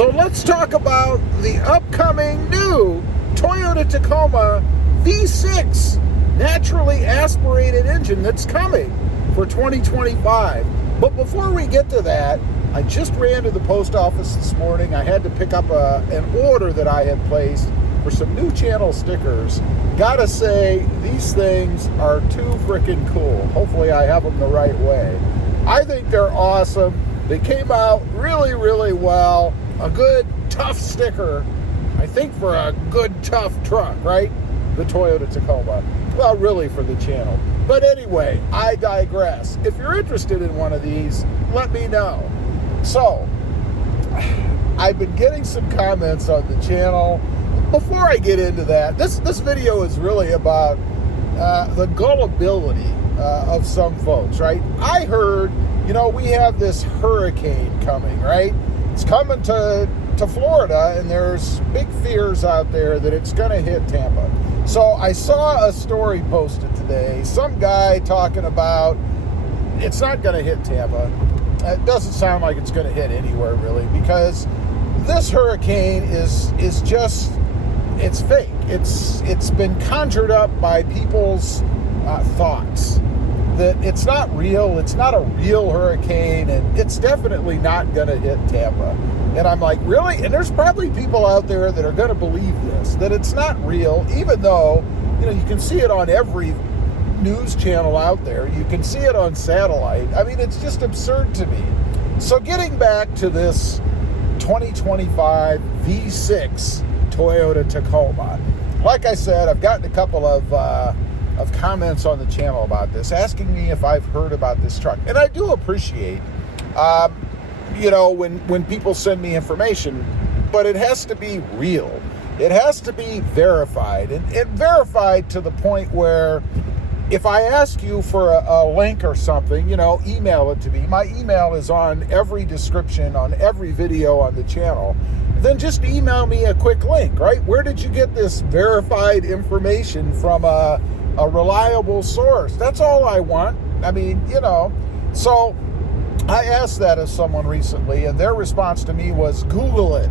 So let's talk about the upcoming new Toyota Tacoma V6 naturally aspirated engine that's coming for 2025. But before we get to that, I just ran to the post office this morning. I had to pick up an order that I had placed for some new channel stickers. Gotta say, these things are too freaking cool. Hopefully I have them the right way. I think they're awesome. They came out really, really well. A good, tough sticker, I think, for a good, tough truck, right? The Toyota Tacoma. Well, really for the channel. But anyway, I digress. If you're interested in one of these, let me know. So, I've been getting some comments on the channel. Before I get into that, this video is really about the gullibility of some folks, right? I heard, we have this hurricane coming, right? It's coming to Florida, and there's big fears out there that it's going to hit Tampa. So I saw a story posted today, some guy talking about it's not going to hit Tampa. It doesn't sound like it's going to hit anywhere, really, because this hurricane is just, it's fake. It's been conjured up by people's thoughts. That it's not real, it's not a real hurricane, and it's definitely not going to hit Tampa. And I'm like, really? And there's probably people out there that are going to believe this, that it's not real, even though, you can see it on every news channel out there. You can see it on satellite. I mean, it's just absurd to me. So getting back to this 2025 V6 Toyota Tacoma, like I said, I've gotten a couple of comments on the channel about this, asking me if I've heard about this truck. And I do appreciate, when people send me information, but it has to be real. It has to be verified, and verified to the point where if I ask you for a link or something, email it to me. My email is on every description, on every video on the channel. Then just email me a quick link, right? Where did you get this verified information from a reliable source? That's all I want. I mean, So I asked that of someone recently, and their response to me was, Google it.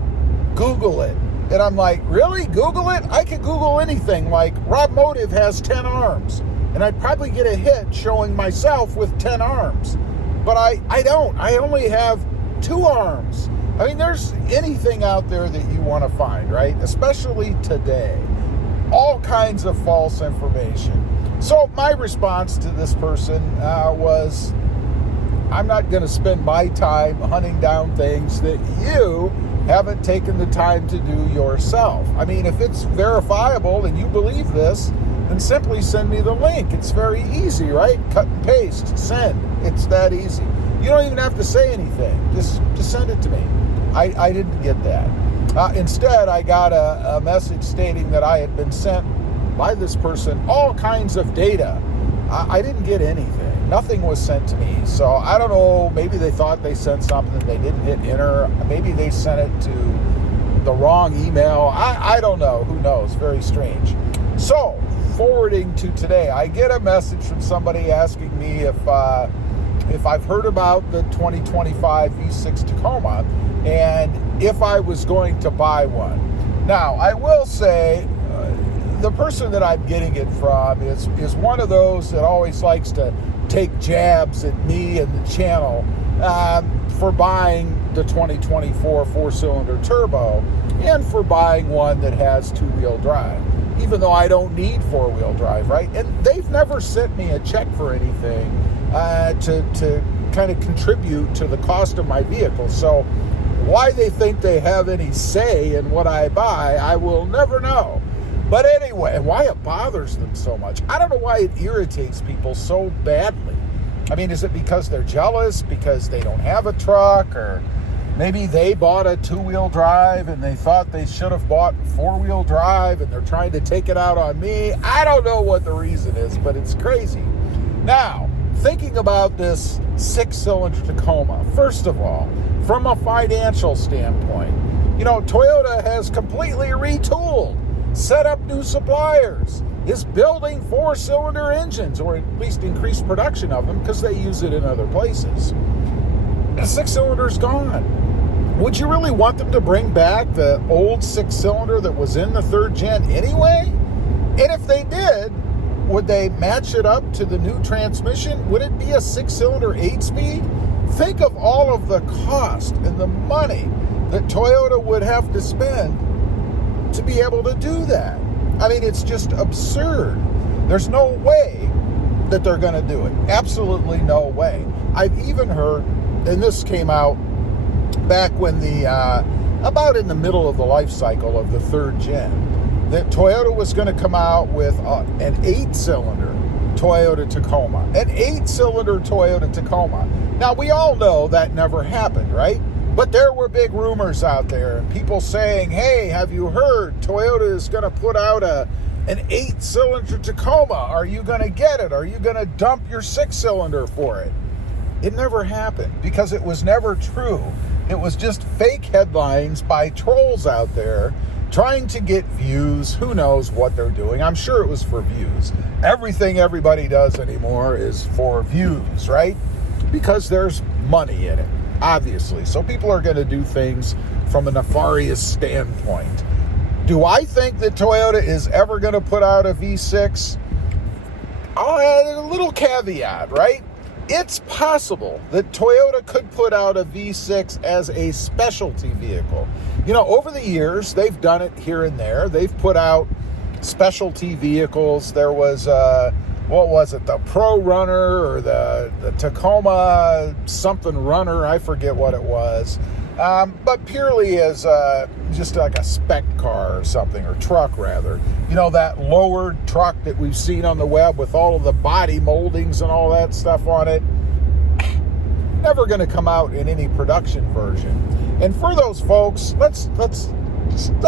Google it. And I'm like, really? Google it? I can Google anything. Like, RobMotive has 10 arms. And I'd probably get a hit showing myself with 10 arms. But I don't. I only have 2 arms. I mean, there's anything out there that you want to find, right? Especially today. All kinds of false information. So my response to this person was, I'm not going to spend my time hunting down things that you haven't taken the time to do yourself. I mean, if it's verifiable and you believe this, then simply send me the link. It's very easy, right? Cut and paste, send. It's that easy. You don't even have to say anything. Just send it to me. I didn't get that. Instead, I got a message stating that I had been sent by this person all kinds of data. I didn't get anything. Nothing was sent to me. So I don't know, maybe they thought they sent something, they didn't hit enter. Maybe they sent it to the wrong email. I don't know. Who knows? Very strange. So, forwarding to today, I get a message from somebody asking me if I've heard about the 2025 V6 Tacoma and if I was going to buy one. Now, I will say, the person that I'm getting it from is one of those that always likes to take jabs at me and the channel for buying the 2024 4-cylinder turbo and for buying one that has 2-wheel drive, even though I don't need 4-wheel drive, right? And they've never sent me a check for anything to kind of contribute to the cost of my vehicle. So why they think they have any say in what I buy, I will never know. But anyway, why it bothers them so much, I don't know why it irritates people so badly. I mean, is it because they're jealous, because they don't have a truck, or maybe they bought a 2-wheel drive and they thought they should have bought 4-wheel drive and they're trying to take it out on me? I don't know what the reason is, but it's crazy. Now, thinking about this 6-cylinder Tacoma, first of all, from a financial standpoint, Toyota has completely retooled, set up new suppliers, is building 4-cylinder engines, or at least increased production of them because they use it in other places. The 6-cylinder's gone. would you really want them to bring back the old 6-cylinder that was in the 3rd gen anyway? And if they did, would they match it up to the new transmission? Would it be a 6-cylinder 8-speed? Think of all of the cost and the money that Toyota would have to spend to be able to do that. I mean, it's just absurd. There's no way that they're going to do it. Absolutely no way. I've even heard, and this came out back when about in the middle of the life cycle of the 3rd gen, that Toyota was going to come out with an 8-cylinder Toyota Tacoma. An 8-cylinder Toyota Tacoma. Now, we all know that never happened, right? But there were big rumors out there, and people saying, hey, have you heard Toyota is going to put out an 8-cylinder Tacoma? Are you going to get it? Are you going to dump your 6-cylinder for it? It never happened because it was never true. It was just fake headlines by trolls out there trying to get views. Who knows what they're doing? I'm sure it was for views. Everything everybody does anymore is for views, right? Because there's money in it, obviously. So people are going to do things from a nefarious standpoint. Do I think that Toyota is ever going to put out a V6? I'll add a little caveat, right? It's possible that Toyota could put out a V6 as a specialty vehicle. You know, over the years, they've done it here and there. They've put out specialty vehicles. There was, what was it, the Pro Runner or the Tacoma something Runner, I forget what it was. But purely as just like a spec car or something, or truck rather. You know, that lowered truck that we've seen on the web with all of the body moldings and all that stuff on it. Never going to come out in any production version. And for those folks, let's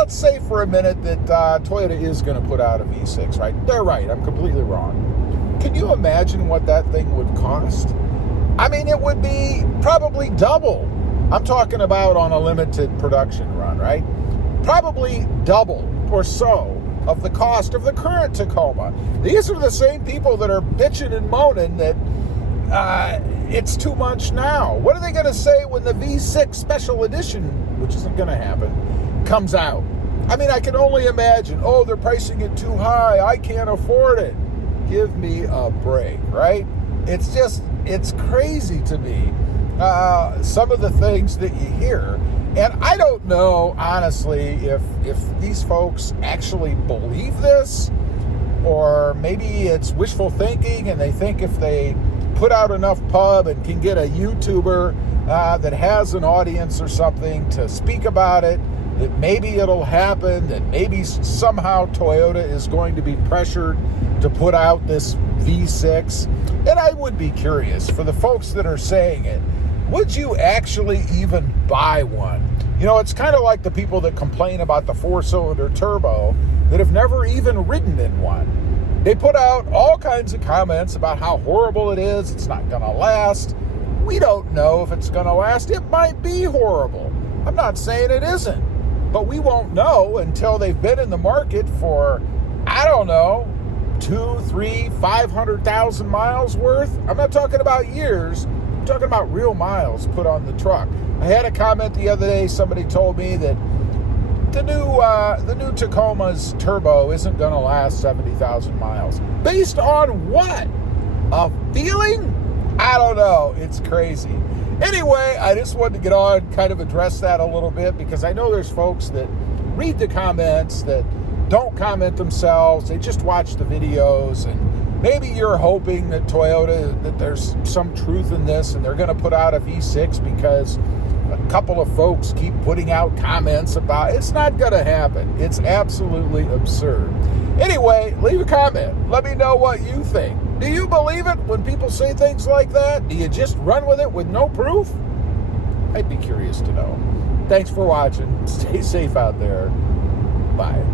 say for a minute that Toyota is going to put out a V6, right? They're right. I'm completely wrong. Can you imagine what that thing would cost? I mean, it would be probably double. I'm talking about on a limited production run, right? Probably double or so of the cost of the current Tacoma. These are the same people that are bitching and moaning that it's too much now. What are they going to say when the V6 Special Edition, which isn't going to happen, comes out? I mean, I can only imagine, oh, they're pricing it too high. I can't afford it. Give me a break, right? It's crazy to me. Some of the things that you hear. And I don't know, honestly, if these folks actually believe this, or maybe it's wishful thinking and they think if they put out enough pub and can get a YouTuber that has an audience or something to speak about it, that maybe it'll happen, that maybe somehow Toyota is going to be pressured to put out this V6. And I would be curious, for the folks that are saying it, would you actually even buy one? You know, it's kind of like the people that complain about the 4-cylinder turbo that have never even ridden in one. They put out all kinds of comments about how horrible it is. It's not going to last. We don't know if it's going to last. It might be horrible. I'm not saying it isn't. But we won't know until they've been in the market for, I don't know, 2, 3, 500,000 miles worth. I'm not talking about years. I'm talking about real miles put on the truck. I had a comment the other day. Somebody told me that the new Tacoma's turbo isn't going to last 70,000 miles. Based on what? A feeling? I don't know. It's crazy. Anyway, I just wanted to get on, kind of address that a little bit, because I know there's folks that read the comments that don't comment themselves. They just watch the videos, and maybe you're hoping that Toyota, that there's some truth in this and they're going to put out a V6 because a couple of folks keep putting out comments about it. It's not going to happen. It's absolutely absurd. Anyway, leave a comment. Let me know what you think. Do you believe it when people say things like that? Do you just run with it with no proof? I'd be curious to know. Thanks for watching. Stay safe out there. Bye.